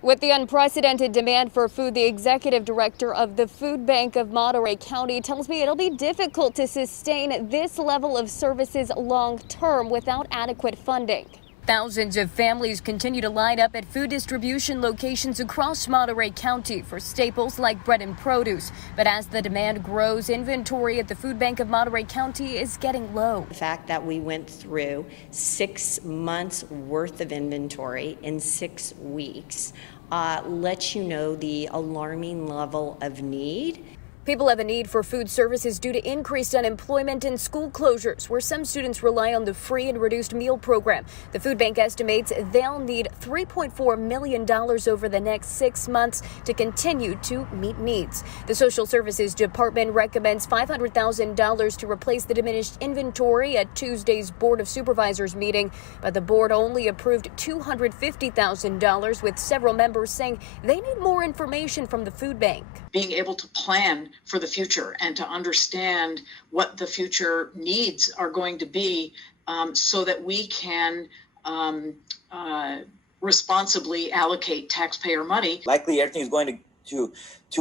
With the unprecedented demand for food, the executive director of the Food Bank of Monterey County tells me it'll be difficult to sustain this level of services long term without adequate funding. Thousands of families continue to line up at food distribution locations across Monterey County for staples like bread and produce. But as the demand grows, inventory at the Food Bank of Monterey County is getting low. The fact that we went through 6 months worth of inventory in 6 weeks lets you know the alarming level of need. People have a need for food services due to increased unemployment and school closures, where some students rely on the free and reduced meal program. The food bank estimates they'll need $3.4 million over the next 6 months to continue to meet needs. The Social Services Department recommends $500,000 to replace the diminished inventory at Tuesday's Board of Supervisors meeting, but the board only approved $250,000, with several members saying they need more information from the food bank. Being able to plan for the future and to understand what the future needs are going to be, so that we can responsibly allocate taxpayer money. Likely everything is going to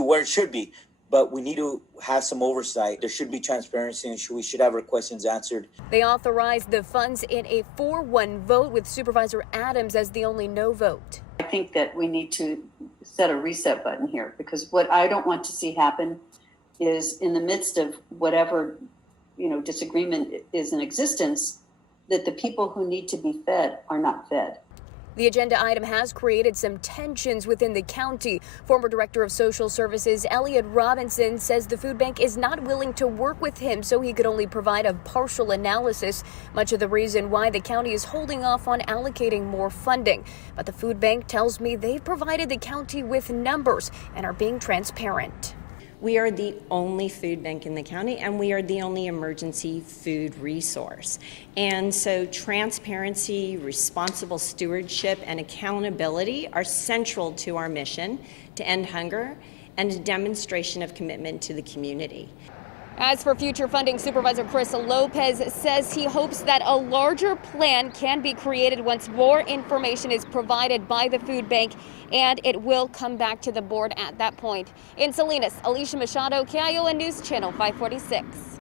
where it should be, but we need to have some oversight. There should be transparency, and we should have our questions answered. They authorized the funds in a 4-1 vote, with Supervisor Adams as the only no vote. I think that we need to set a reset button here, because what I don't want to see happen is, in the midst of whatever disagreement is in existence, that the people who need to be fed are not fed. The agenda item has created some tensions within the county. Former Director of Social Services Elliot Robinson says the food bank is not willing to work with him, so he could only provide a partial analysis, much of the reason why the county is holding off on allocating more funding. But the food bank tells me they've provided the county with numbers and are being transparent. We are the only food bank in the county, and we are the only emergency food resource. And so transparency, responsible stewardship, and accountability are central to our mission to end hunger and a demonstration of commitment to the community. As for future funding, Supervisor Chris Lopez says he hopes that a larger plan can be created once more information is provided by the food bank, and it will come back to the board at that point. In Salinas, Alicia Machado, KION News Channel 546.